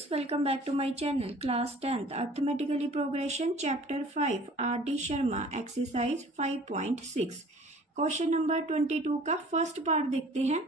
students, welcome back to my channel class 10th arithmetically progression chapter 5 R.D. Sharma exercise 5.6 question number 22 का first part देखते हैं।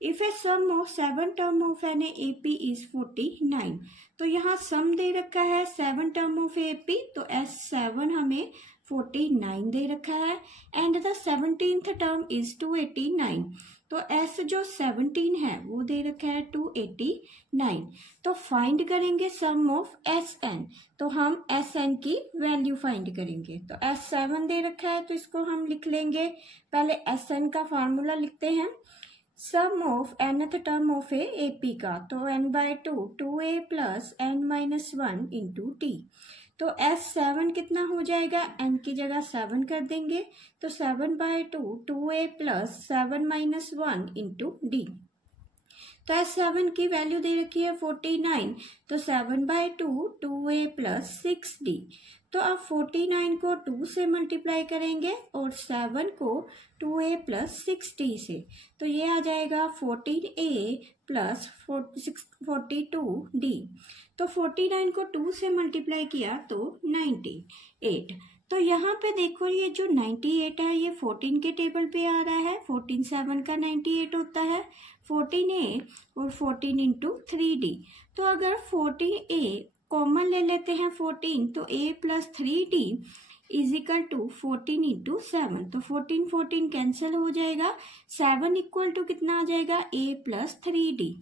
If a sum of 7 term of an AP is 49, तो यहाँ सम दे रखा है 7 term of AP, तो S7 हमें 49 दे रखा है and the 17th term is 289, तो S जो 17 है वो दे रखा है 289। तो फाइंड करेंगे सम ऑफ Sn, तो हम Sn की वैल्यू फाइंड करेंगे। तो S7 दे रखा है तो इसको हम लिख लेंगे। पहले Sn का फार्मूला लिखते हैं, sum of nth term of AP का, तो n/2 2a plus n-1 into T. तो S7 कितना हो जाएगा, n की जगह 7 कर देंगे, तो 7/2 2a प्लस 7-1 इंटू डी। तो S7 की वैल्यू दे रखी है 49, तो 7/2 2a प्लस 6d। तो अब 49 को 2 से मल्टीप्लाई करेंगे और 7 को 2a प्लस 6d से, तो ये आ जाएगा 14a प्लस 42d। तो 49 को 2 से मल्टीप्लाई किया तो 98। तो यहाँ पे देखो ये जो 98 है ये 14 के टेबल पे आ रहा है, 14 7 का 98 होता है, 14a और 14 इंटू 3d। तो अगर 14a कॉमन ले लेते हैं 14, तो a plus 3d is equal to 14 into 7, तो 14 कैंसिल हो जाएगा, 7 इक्वल टू कितना आ जाएगा a प्लस 3d।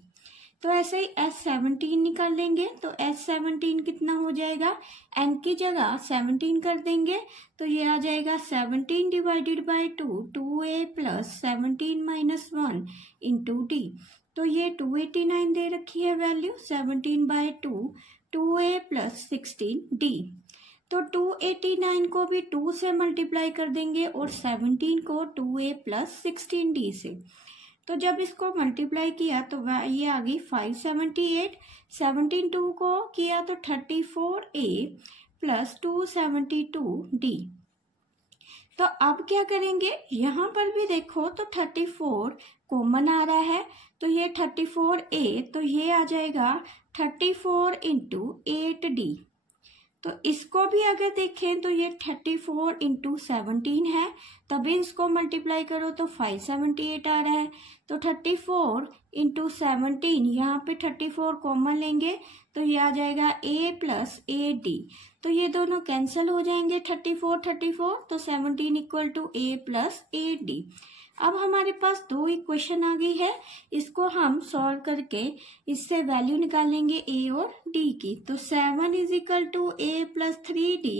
तो ऐसे ही S17 निकाल लेंगे, तो S17 कितना हो जाएगा, n की जगह 17 कर देंगे, तो ये आ जाएगा 17 divided by 2 2a plus 17-1 into d. तो ये 289 दे रखी है वैल्यू, 17/2 2a प्लस 16d। तो 289 को भी 2 से मल्टीप्लाई कर देंगे और 17 को 2a प्लस 16d से। तो जब इसको मल्टीप्लाई किया तो ये आ गई 578, 17 2 को किया तो 34a प्लस 272d। तो अब क्या करेंगे, यहाँ पर भी देखो तो 34 कॉमन आ रहा है, तो ये 34a, तो ये आ जाएगा 34 इंटू 8d। तो इसको भी अगर देखें तो ये 34 इंटू 17 है, तभी इसको मल्टीप्लाई करो तो 578 आ रहा है। तो 34 इंटू 17, यहाँ पे 34 कॉमन लेंगे तो ये आ जाएगा a प्लस 8d। तो ये दोनों कैंसिल हो जाएंगे, 34 तो 17 equal to a plus 8d। अब हमारे पास दो इक्वेशन आ गई है, इसको हम सॉल्व करके इससे वैल्यू निकालेंगे a और d की। तो 7 is equal to a plus 3d,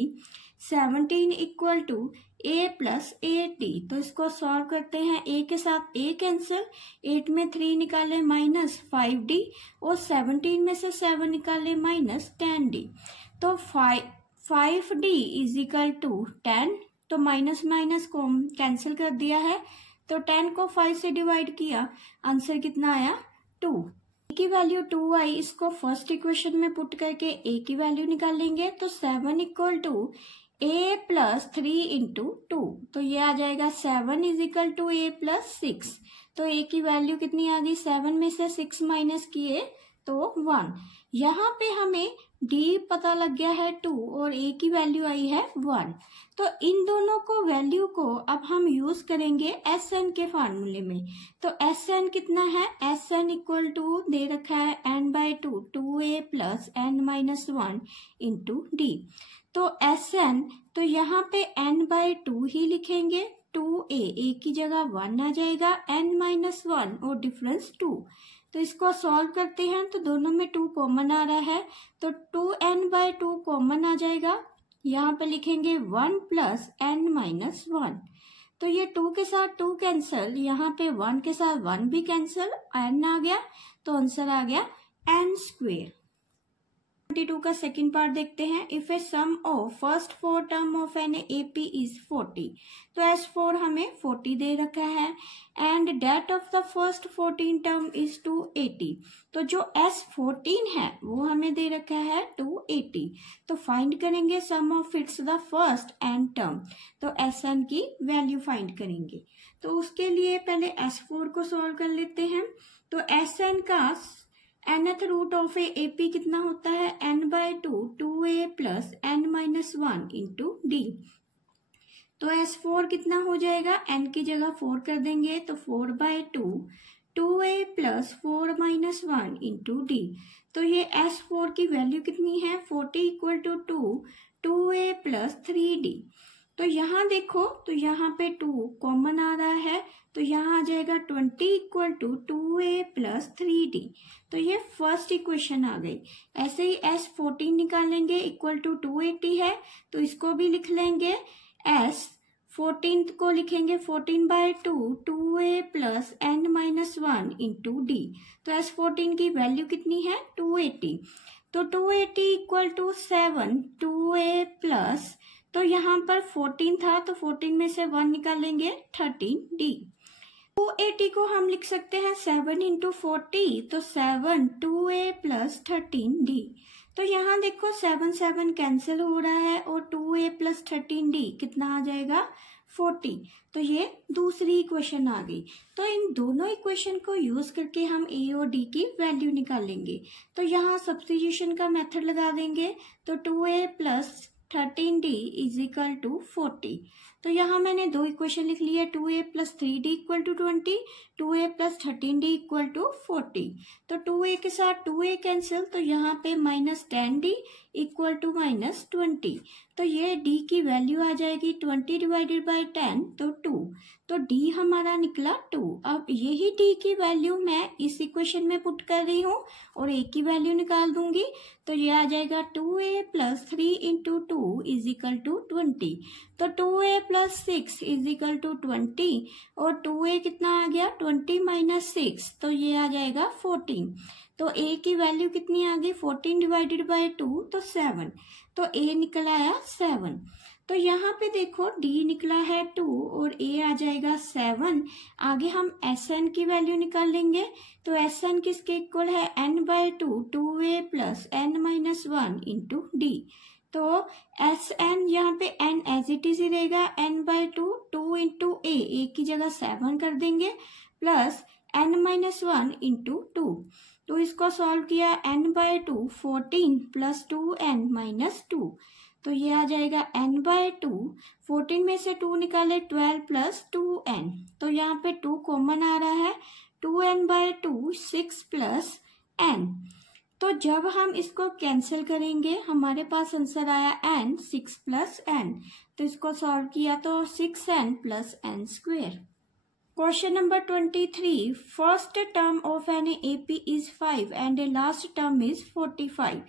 17 equal to a plus 8d। तो इसको सॉल्व करते हैं, a के साथ a कैंसिल, 8 में 3 निकाले माइनस 5d और 17 में से 7 निकाले माइनस 10d। तो 5d इज इक्वल टू 10, तो माइनस माइनस को कैंसिल कर दिया है, तो 10 को 5 से डिवाइड किया, आंसर कितना आया 2। a की वैल्यू 2 आई, इसको फर्स्ट इक्वेशन में पुट करके a की वैल्यू निकालेंगे, तो 7 equal to a plus 3 into 2, तो ये आ जाएगा 7 is equal to a plus 6। तो a की वैल्यू कितनी आ गई, 7 में से 6 माइनस किए तो 1। यहाँ पे हमें d पता लग गया है 2 और a की वैल्यू आई है 1। तो इन दोनों को वैल्यू को अब हम यूज करेंगे Sn के फार्मूले में। तो Sn कितना है, Sn इक्वल टू दे रखा है n/2 2a plus n-1 into d. तो Sn, तो यहाँ पे n/2 ही लिखेंगे, 2a, a की जगह 1 आ जाएगा, n-1 और डिफरेंस 2। तो इसको सॉल्व करते हैं तो दोनों में 2 कॉमन आ रहा है, तो 2n/2 कॉमन आ जाएगा, यहाँ पे लिखेंगे 1 प्लस n-1। तो ये 2 के साथ 2 कैंसिल, यहाँ पे 1 के साथ 1 भी कैंसिल, n आ गया, तो आंसर आ गया n²। 22 का सेकंड पार्ट देखते हैं। If a sum of first 4 term of an AP is 40, तो S4 हमें 40 दे रखा है and that of the first 14 term is 280, तो जो S14 है वो हमें दे रखा है 280। तो फाइंड करेंगे sum of its the first n term, तो Sn की वैल्यू फाइंड करेंगे। तो उसके लिए पहले S4 को सॉल्व कर लेते हैं। तो Sn का nth root of A P कितना होता है n/2 2a plus n-1 into d. तो S4 कितना हो जाएगा, n की जगह 4 कर देंगे तो 4/2 2a प्लस 4-1 इंटू डी। तो ये S4 की वैल्यू कितनी है 40 equal to 2a plus 3d। तो यहाँ देखो, तो यहाँ पे 2 कॉमन आ रहा है, तो यहाँ आ जाएगा 20 equal to 2a plus 3d। तो ये फर्स्ट इक्वेशन आ गई। ऐसे ही S14 निकालेंगे इक्वल टू 280 है, तो इसको भी लिख लेंगे। S14 को लिखेंगे 14/2 2a plus n-1 into d. तो S14 की वैल्यू कितनी है 280। तो 280 इक्वल टू 7 2a प्लस, तो यहाँ पर 14 था तो 14 में से 1 निकालेंगे 13d। 280 को हम लिख सकते हैं 7 इंटू 40, तो 7 2a प्लस 13d। तो यहाँ देखो 7 कैंसिल हो रहा है और 2a प्लस 13d कितना आ जाएगा 40। तो ये दूसरी इक्वेशन आ गई। तो इन दोनों इक्वेशन को यूज करके हम a और d की वैल्यू निकालेंगे। तो यहाँ सब्स्टिट्यूशन का मेथड लगा देंगे, तो 2a plus 13d is equal to 40। तो यहाँ मैंने दो इक्वेशन लिख ली है, 2a plus 3d equal to 20, 2a plus 13d equal to 40। तो 2a के साथ 2a कैंसिल, तो यहाँ पे minus 10d equal to minus 20। तो ये d की वैल्यू आ जाएगी 20 डिवाइडेड बाई 10, तो 2। तो d हमारा निकला 2। अब यही d की वैल्यू मैं इस इक्वेशन में पुट कर रही हूँ और a की वैल्यू निकाल दूंगी। तो ये आ जाएगा 2a plus 3 into 2 is equal to 20। तो 2a plus 6 is equal to 20 और 2a कितना आ गया 20 माइनस 6, तो ये आ जाएगा 14। तो a की वैल्यू कितनी आ गई 14 डिवाइडेड बाई 2, तो 7। तो a निकल आया 7। तो यहाँ पे देखो d निकला है 2 और a आ जाएगा 7। आगे हम Sn की वैल्यू निकाल लेंगे। तो Sn किसके इक्वल है n/2 2a plus n-1 into d. तो Sn यहाँ पे n एज इट इज ही रहेगा, n/2 2 इंटू a की जगह 7 कर देंगे प्लस n-1 इंटू 2। तो इसको सॉल्व किया, n/2 14 प्लस 2n-2। तो ये आ जाएगा n/2, 14 में से 2 निकाले 12 प्लस 2n। तो यहाँ पे 2 कॉमन आ रहा है, 2n/2 6 प्लस n। तो जब हम इसको कैंसिल करेंगे हमारे पास आंसर आया n 6 प्लस n। तो इसको सॉल्व किया तो 6n plus n square. Question number 23. First term of an AP is 5 and a last term is 45.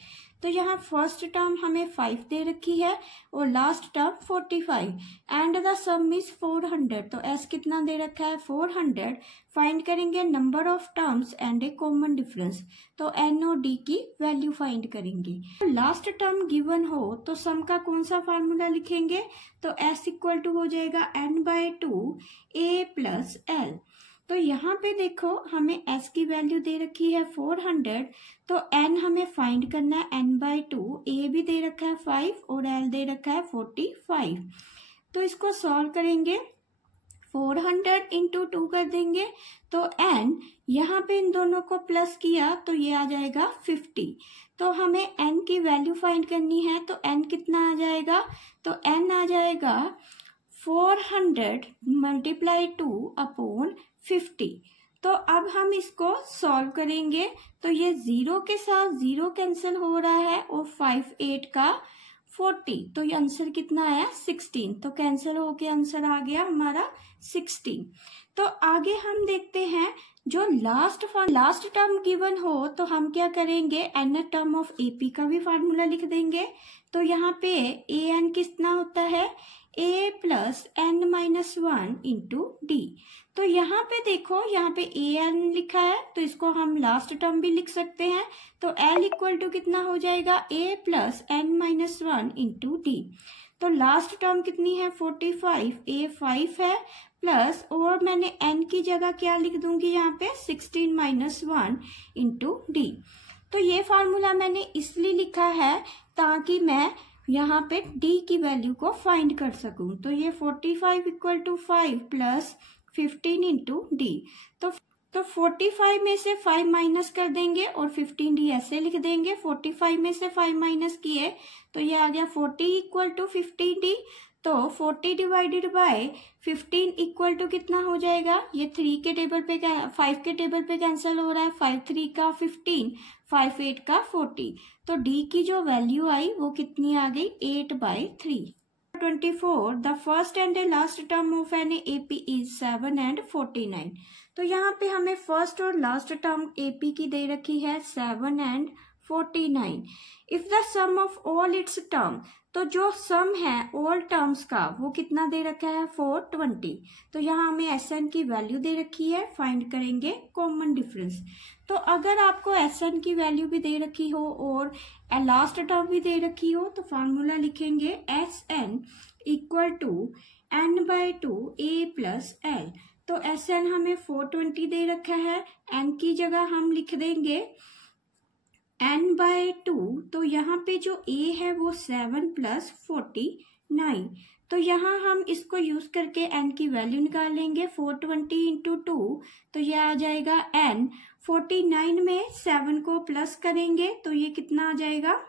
तो यहाँ फर्स्ट टर्म हमें 5 दे रखी है और last term 45 and the some is 400। तो S कितना दे रखा है 400। फाइंड करेंगे number of terms and A common difference. तो N और D की वैल्यू फाइंड करेंगे। लास्ट टर्म गिवन हो तो सम का कौन सा फार्मूला लिखेंगे, तो S इक्वल टू हो जाएगा n/2 a प्लस l। तो यहाँ पे देखो हमें S की वैल्यू दे रखी है 400, तो N हमें फाइंड करना है n/2, A भी दे रखा है 5 और L दे रखा है 45। तो इसको सॉल्व करेंगे, 400 इंटू 2 कर देंगे तो N, यहाँ पे इन दोनों को प्लस किया तो ये आ जाएगा 50। तो हमें N की वैल्यू फाइंड करनी है, तो N कितना आ जाएगा, तो N आ जाएगा 400 मल्टीप्लाई 2 अपॉन 50। तो अब हम इसको सॉल्व करेंगे, तो ये 0 के साथ 0 कैंसिल हो रहा है और 5 8 का 40। तो ये आंसर कितना आया 16। तो कैंसिल होके आंसर आ गया हमारा 16। तो आगे हम देखते हैं जो लास्ट टर्म गिवन हो तो हम क्या करेंगे, n टर्म ऑफ AP का भी फार्मूला लिख देंगे। तो यहाँ पे an कितना होता है a plus n-1 into d. तो यहाँ पे देखो यहाँ पे an लिखा है तो इसको हम लास्ट टर्म भी लिख सकते हैं। तो l इक्वल टू कितना हो जाएगा a plus n-1 into d. तो लास्ट टर्म कितनी है 45, a 5 है प्लस, और मैंने n की जगह क्या लिख दूंगी यहाँ पे 16 माइनस 1 इंटू डी। तो ये फार्मूला मैंने इसलिए लिखा है ताकि मैं यहाँ पे d की वैल्यू को फाइंड कर सकूं। तो ये 45 equal to 5 plus 15 into d. तो तो 45 में से 5 माइनस कर देंगे और 15D ऐसे लिख देंगे। 45 में से 5 माइनस किए तो ये आ गया 40 इक्वल टू 15D। तो 40 डिवाइडेड बाय 15 इक्वल टू कितना हो जाएगा, ये 3 के टेबल पे 5 के टेबल पे कैंसिल हो रहा है। 5 3 का 15, 5 8 का 40। तो डी की जो वैल्यू आई वो कितनी आ गई, 8/3। 24 the first and last term of an AP is 7 and 49। तो यहाँ पे हमें फर्स्ट और लास्ट टर्म एपी की दे रखी है 7 and 49। If the sum of all its term, तो जो सम है ऑल टर्म्स का वो कितना दे रखा है 420। तो यहाँ हमें एस एन की वैल्यू दे रखी है, फाइंड करेंगे कॉमन डिफरेंस। तो अगर आपको एस एन की वैल्यू भी दे रखी हो और लास्ट टर्म भी दे रखी हो तो फॉर्मूला लिखेंगे S N equal to n/2 a plus L. तो एस एन हमें 420 दे रखा है, एन की जगह हम लिख देंगे n/2। तो यहाँ पे जो a है वो 7 + 49। तो यहाँ हम इसको यूज करके n की वैल्यू निकाल लेंगे। 420 × 2 तो ये आ जाएगा n। 49 में 7 को प्लस करेंगे तो ये कितना आ जाएगा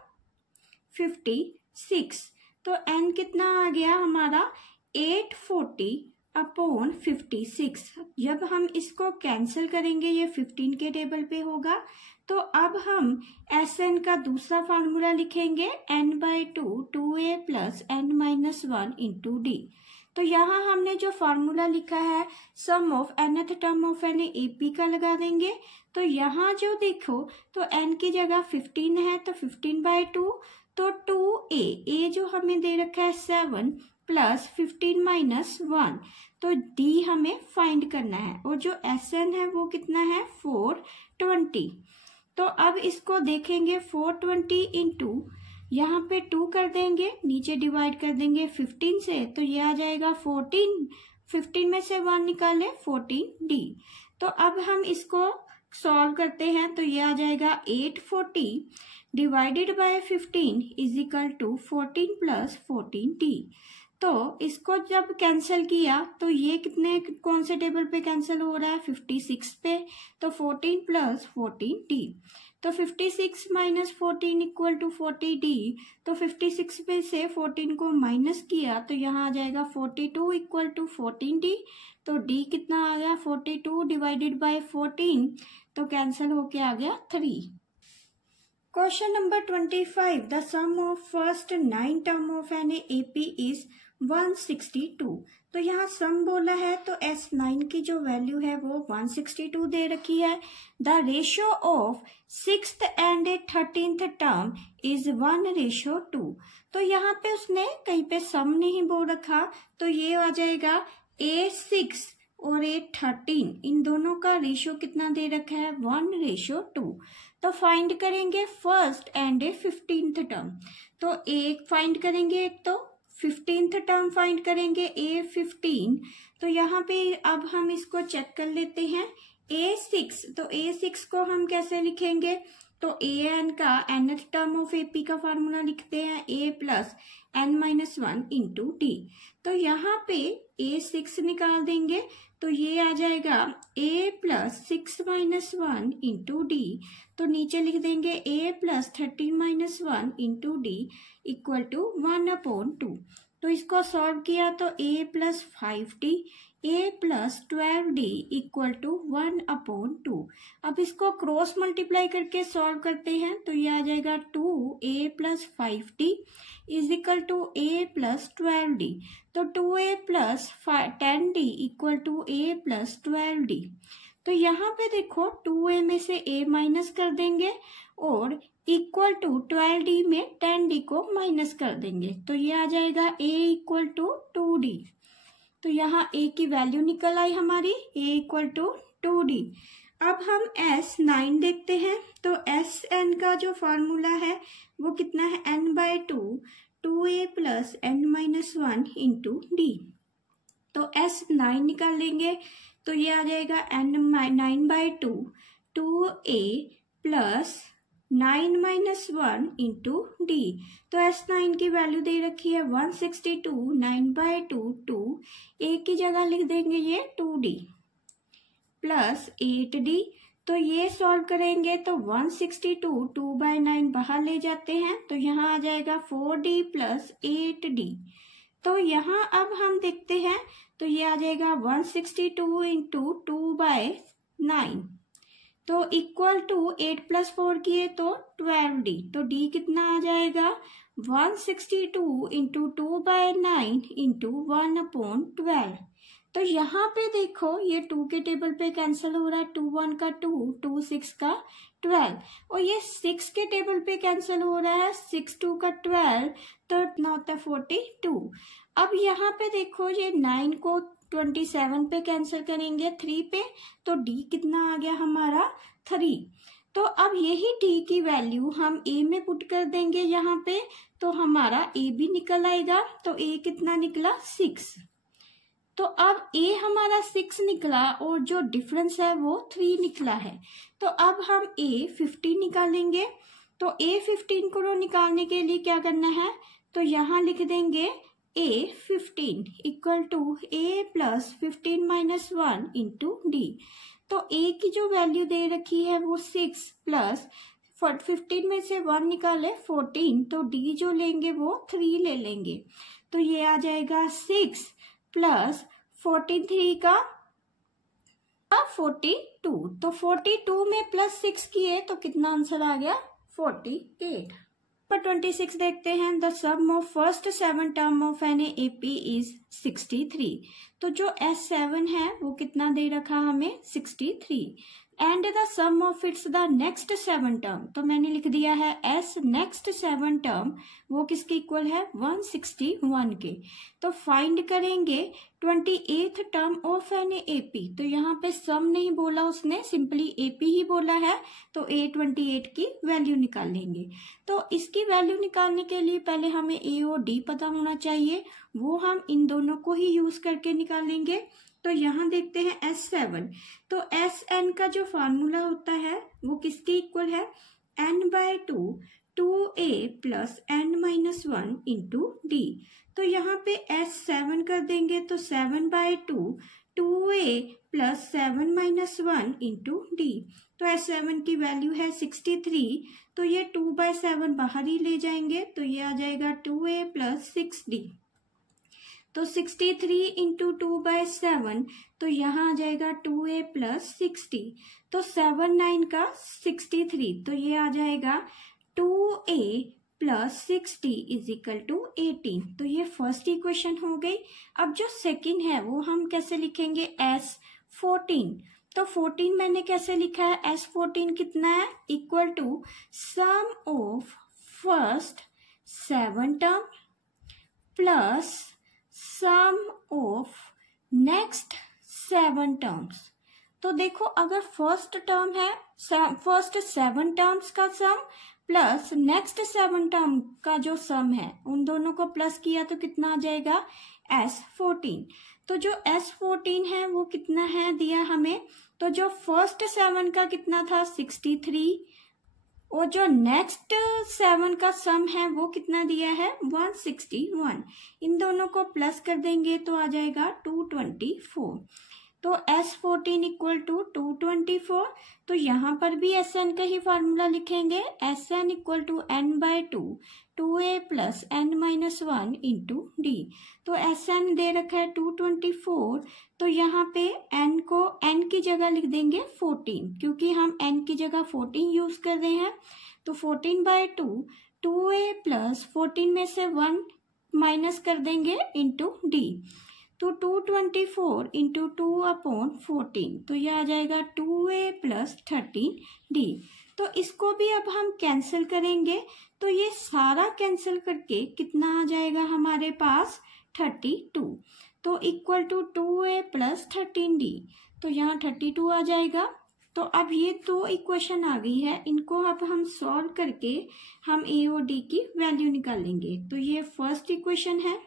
56। तो n कितना आ गया हमारा 840/56। जब हम इसको कैंसिल करेंगे ये 15 के टेबल पे होगा। तो अब हम एस एन का दूसरा फार्मूला लिखेंगे n/2 2a + n-1 × d। तो यहाँ हमने जो फार्मूला लिखा है sum of nth term of an AP का लगा देंगे। तो यहाँ जो देखो तो n की जगह 15 है तो 15/2 तो 2a जो हमें दे रखा है 7 + 15 - 1। तो d हमें फाइंड करना है और जो एस एन है वो कितना है 420। तो अब इसको देखेंगे 420 इंटू यहाँ पे 2 कर देंगे, नीचे डिवाइड कर देंगे 15 से तो ये आ जाएगा 14। 15 में से 1 निकाले 14D। तो अब हम इसको सॉल्व करते हैं तो ये आ जाएगा 840 divided by 15 is equal to 14 + 14D। तो इसको जब कैंसिल किया तो ये कितने कौन से टेबल पे कैंसिल हो रहा है 56 पे। तो 14 + 14D। तो 56 - 14 इक्वल टू 40D। तो 56 में से 14 को माइनस किया तो यहाँ आ जाएगा 42 इक्वल टू 14D। तो D कितना आ गया 42 डिवाइडेड बाय 14 तो कैंसिल होके आ गया 3। Question number 25 the sum of first 9 term of an AP is 162। तो यहाँ सम बोला है तो S9 की जो वैल्यू है वो 162 दे रखी है। The ratio of 6th and 13th term is 1:2। तो यहाँ पे उसने कहीं पे सम नहीं बोल रखा तो ये आ जाएगा A6 और A13 इन दोनों का रेशियो कितना दे रखा है 1:2। तो फाइंड करेंगे फर्स्ट एंड 15th टर्म। तो एक फाइंड करेंगे, एक तो 15th टर्म फाइंड करेंगे A15। तो यहाँ पे अब हम इसको चेक कर लेते हैं A6। तो A6 को हम कैसे लिखेंगे, तो an का nth टर्म ऑफ AP का फार्मूला लिखते हैं a + n-1 × d। तो यहाँ पे A6 निकाल देंगे तो ये आ जाएगा a + 6 - 1 × d। तो नीचे लिख देंगे a + 13 - 1 × d इक्वल टू 1/2। तो इसको सॉल्व किया तो a + 5d a + 12d equal to 1/2। अब इसको क्रॉस मल्टीप्लाई करके सॉल्व करते हैं तो ये आ जाएगा 2a + 5d is equal to a + 12d। तो 2a + 10d equal to a + 12d। तो यहाँ पे देखो 2a में से a माइनस कर देंगे और इक्वल टू 12d में 10d को माइनस कर देंगे तो ये आ जाएगा a इक्वल टू 2d। तो यहाँ a की वैल्यू निकल आई हमारी a इक्वल टू 2d। अब हम S9 देखते हैं तो Sn का जो फॉर्मूला है वो कितना है n/2 2a + n-1 × d। तो S9 निकाल लेंगे तो ये आ जाएगा n9/2 2a + 9-1 × d। तो S9 की वैल्यू दे रखी है 162 9/2 2 a की जगह लिख देंगे ये 2d। Plus 8d। तो ये सॉल्व करेंगे तो 162 2/9 बाहर ले जाते हैं तो यहाँ आ जाएगा 4d प्लस 8d। तो यहाँ अब हम देखते हैं तो ये आ जाएगा 162 इंटू 2/9 तो इक्वल टू 8 प्लस 4 किए तो 12d। तो d कितना आ जाएगा 162 इंटू 2/9 इंटू 1/12। तो यहाँ पे देखो ये 2 के टेबल पे कैंसिल हो रहा है, 2 1 का 2, 2 6 का 12 और ये 6 के टेबल पे कैंसिल हो रहा है, 6 2 का 12 तो कितना होता है 42। अब यहाँ पे देखो ये 9 को 27 पे कैंसिल करेंगे 3 पे तो d कितना आ गया हमारा 3। तो अब यही d की वैल्यू हम a में पुट कर देंगे यहाँ पे तो हमारा a भी निकल आएगा। तो a कितना निकला 6। तो अब a हमारा 6 निकला और जो डिफरेंस है वो 3 निकला है। तो अब हम a 15 निकालेंगे। तो a 15 को निकालने के लिए क्या करना है तो यहाँ लिख देंगे a 15 equal to a plus 15 minus 1 into d. तो a की जो वैल्यू दे रखी है वो 6 प्लस 15 में से 1 निकाले 14 तो d जो लेंगे वो 3 ले लेंगे। तो ये आ जाएगा 6 प्लस 14 3 का 42। तो 42 में प्लस 6 किए तो कितना आंसर आ गया 48। पर 26 देखते हैं the sum of first 7 term of an AP is 63। तो जो S7 है वो कितना दे रखा हमें 63 and the sum of its the next 7 term. तो मैंने लिख दिया है S नेक्स्ट 7 टर्म वो किसके इक्वल है 161 के। तो फाइंड करेंगे 28th term of an AP. तो यहाँ पे सम नहीं बोला उसने, सिंपली एपी ही बोला है तो A28 की वैल्यू निकालेंगे। तो इसकी वैल्यू निकालने के लिए पहले हमें A और D पता होना चाहिए, वो हम इन दोनों को ही यूज करके निकालेंगे। तो यहाँ देखते हैं S7 तो Sn का जो फार्मूला होता है वो किसके इक्वल है n/2 2a plus n-1 into d. तो यहाँ पे S7 कर देंगे तो 7/2 2a प्लस 7-1 इंटू डी। तो S7 की वैल्यू है 63 तो ये 2/7 बाहर ही ले जाएंगे तो ये आ जाएगा 2a प्लस 6d। तो 63 इंटू 2/7 तो यहाँ आ जाएगा 2a प्लस 60। तो 7 9 का 63 तो ये आ जाएगा 2a plus 60 is equal to 18। तो ये फर्स्ट इक्वेशन हो गई। अब जो सेकंड है वो हम कैसे लिखेंगे S14। तो 14 मैंने कैसे लिखा है S14 कितना है equal to sum of first 7 term plus sum of next 7 terms. तो देखो अगर फर्स्ट टर्म है फर्स्ट 7 टर्म्स का सम प्लस नेक्स्ट 7 टर्म का जो सम है उन दोनों को प्लस किया तो कितना आ जाएगा S14। तो जो S14 है वो कितना है दिया हमें, तो जो फर्स्ट 7 का कितना था 63 और जो नेक्स्ट 7 का सम है वो कितना दिया है 161। इन दोनों को प्लस कर देंगे तो आ जाएगा 224। तो S14 इक्वल टू 224। तो यहाँ पर भी Sn का ही फॉर्मूला लिखेंगे Sn equal to n/2 2a plus n-1 into d. तो Sn दे रखा है 224 तो यहाँ पे n को n की जगह लिख देंगे 14 क्योंकि हम n की जगह 14 यूज कर रहे हैं। तो 14/2 2a प्लस 14 में से 1 माइनस कर देंगे इंटू डी। तो 224 इंटू 2/14 तो यह आ जाएगा 2a प्लस 13d। तो इसको भी अब हम कैंसिल करेंगे तो ये सारा कैंसिल करके कितना आ जाएगा हमारे पास 32। तो equal to 2a plus 13d तो यहाँ 32 आ जाएगा। तो अब ये दो इक्वेशन आ गई है, इनको अब हम सॉल्व करके हम a और d की वैल्यू निकालेंगे। तो ये फर्स्ट इक्वेशन है,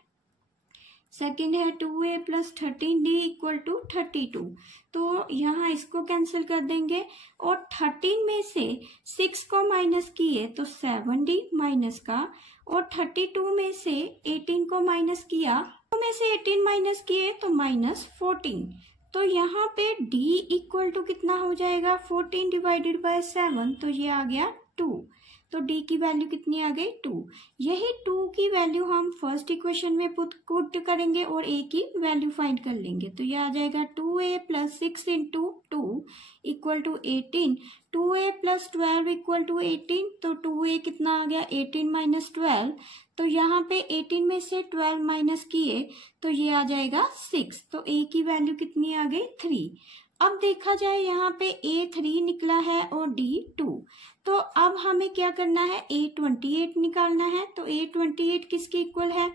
सेकेंड है 2a plus 13d equal to 32। तो यहाँ इसको कैंसिल कर देंगे और 13 में से 6 को माइनस किए तो 7d माइनस का और 32 में से 18 को माइनस किया तो में से 18 माइनस किए तो -14। तो यहाँ पे d इक्वल टू कितना हो जाएगा 14 डिवाइडेड बाय 7, तो ये आ गया 2। तो d की वैल्यू कितनी आ गई 2। यही 2 की वैल्यू हम फर्स्ट इक्वेशन में पुट करेंगे और a की वैल्यू फाइंड कर लेंगे। तो ये आ जाएगा 2a plus 6 into 2 equal to 18, 2a plus 12 equal to 18। तो 2a कितना आ गया 18 माइनस 12, तो यहाँ पे 18 में से 12 माइनस किए तो ये आ जाएगा 6। तो a की वैल्यू कितनी आ गई 3। अब देखा जाए यहाँ पे a 3 निकला है और d 2। तो अब हमें क्या करना है a 28 निकालना है। तो a 28 किसके इक्वल है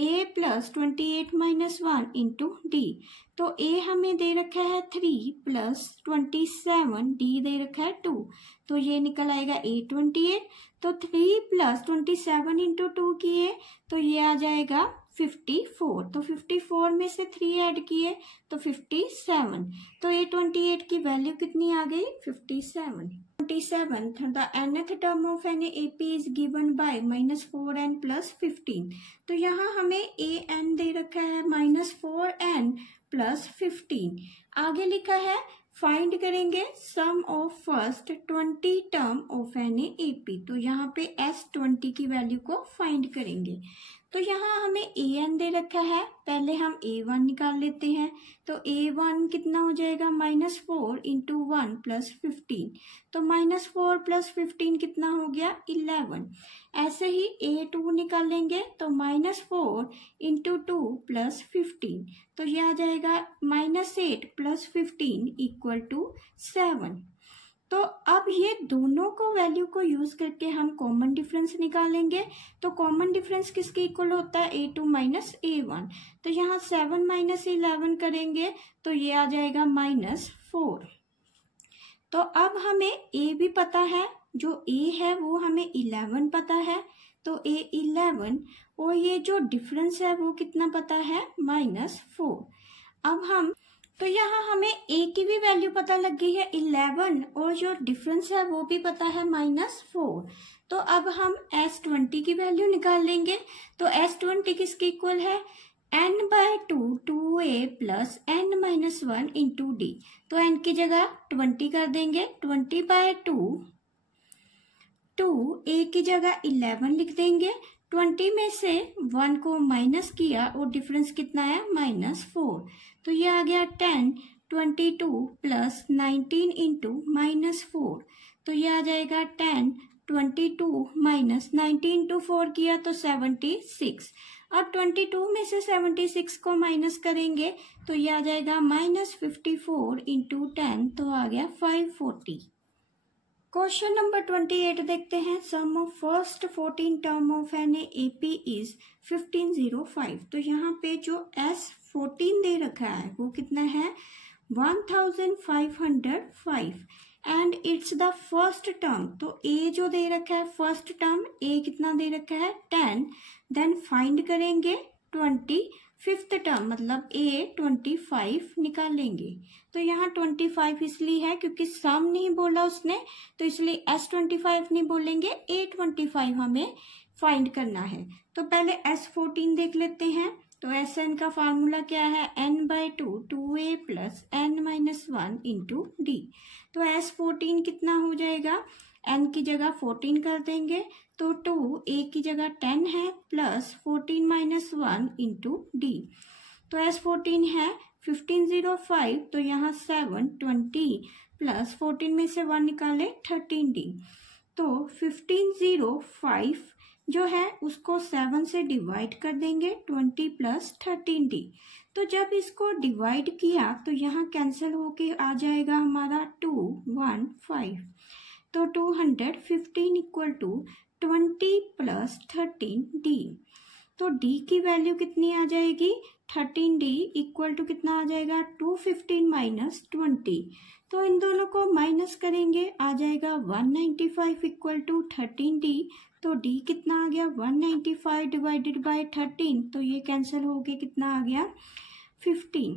a plus 28 minus 1 into d. तो a हमें दे रखा है 3 प्लस 27, d दे रखा है 2। तो ये निकल आएगा a 28। तो 3 प्लस 27 इंटू 2 किए तो ये आ जाएगा 54। तो 54 में से 3 ऐड किए तो 57। तो a 28 की वैल्यू कितनी आ गई 57। 27th, the nth term of an AP is given by -4n plus 15। तो यहाँ हमें an दे रखा है -4n plus 15। आगे लिखा है फाइंड करेंगे sum of first 20 term of an AP। तो यहाँ पे S20 की वैल्यू को फाइंड करेंगे। तो यहाँ हमें an दे रखा है, पहले हम a1 निकाल लेते हैं। तो a1 कितना हो जाएगा -4 इंटू 1 प्लस 15। तो -4 प्लस 15 कितना हो गया 11। ऐसे ही a2 निकालेंगे तो -4 इंटू 2 प्लस 15। तो ये आ जाएगा -8 प्लस 15 इक्वल टू 7। तो अब ये दोनों को वैल्यू को यूज करके हम कॉमन डिफरेंस निकालेंगे। तो कॉमन डिफरेंस किसके इक्वल होता है a2 माइनस a1। तो यहाँ 7 माइनस 11 करेंगे तो ये आ जाएगा -4। तो अब हमें a भी पता है, जो a है वो हमें 11 पता है। तो a 11 और ये जो डिफरेंस है वो कितना पता है -4। अब हम तो यहाँ हमें a की भी वैल्यू पता लग गई है 11 और जो डिफरेंस है वो भी पता है -4। तो अब हम S20 की वैल्यू निकाल लेंगे। तो S20 किसके इक्वल है n/2 2a plus n-1 into d. तो n की जगह 20 कर देंगे, 20/2 2a की जगह 11 लिख देंगे। 20 में से 1 को माइनस किया और डिफरेंस कितना है -4। तो ये आ गया 10 22 प्लस 19 इंटू -4। तो ये आ जाएगा 10 22 माइनस 19 इंटू 4 किया तो 76। अब 22 में से 76 को माइनस करेंगे तो ये आ जाएगा -54 इंटू 10। तो आ गया 540। क्वेश्चन नंबर 28 देखते हैं। Sum of first 14 term of an AP is 1505। तो यहाँ पे जो S14 दे रखा है वो कितना है 1505 and it's the first term. तो A जो दे रखा है फर्स्ट टर्म A कितना दे रखा है 10। देन फाइंड करेंगे 25th टर्म मतलब A 25 निकालेंगे। तो यहाँ 25 इसलिए है क्योंकि सम नहीं बोला उसने, तो इसलिए S25 नहीं बोलेंगे, A25 हमें फाइंड करना है। तो पहले S14 देख लेते हैं। तो Sn का फार्मूला क्या है n/2 2a plus n-1 into d. तो S14 कितना हो जाएगा, n की जगह 14 कर देंगे तो 2a की जगह 10 है प्लस 14 माइनस 1 इंटू डी। तो S14 है 1505। तो यहाँ 7 20 प्लस 14 में से 1 निकाले 13d। तो 1505 जो है उसको 7 से डिवाइड कर देंगे 20 प्लस 13d। तो जब इसको डिवाइड किया तो यहाँ कैंसिल होके आ जाएगा हमारा 215। तो 215 इक्वल टू 20 प्लस 13d। तो d की वैल्यू कितनी आ जाएगी 13d इक्वल टू कितना आ जाएगा 215 माइनस 20। तो इन दोनों को माइनस करेंगे आ जाएगा 195 इक्वल टू 13d। तो d कितना आ गया 195 डिवाइडेड बाय 13। तो ये कैंसिल हो के कितना आ गया 15।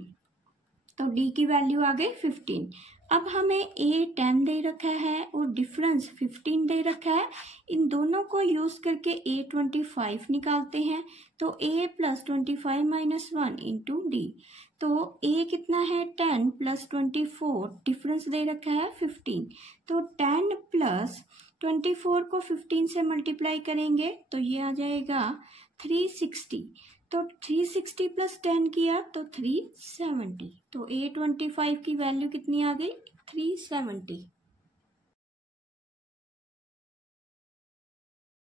तो d की वैल्यू आ गई 15। अब हमें a 10 दे रखा है और डिफरेंस 15 दे रखा है। इन दोनों को यूज करके a 25 निकालते हैं। तो a plus 25 minus 1 into d. तो a कितना है 10 प्लस 24, डिफरेंस दे रखा है 15। तो 10 प्लस 24 को 15 से मल्टीप्लाई करेंगे तो ये आ जाएगा 360। तो 360 प्लस 10 किया तो 370। तो a 25 की वैल्यू कितनी आ गई 370।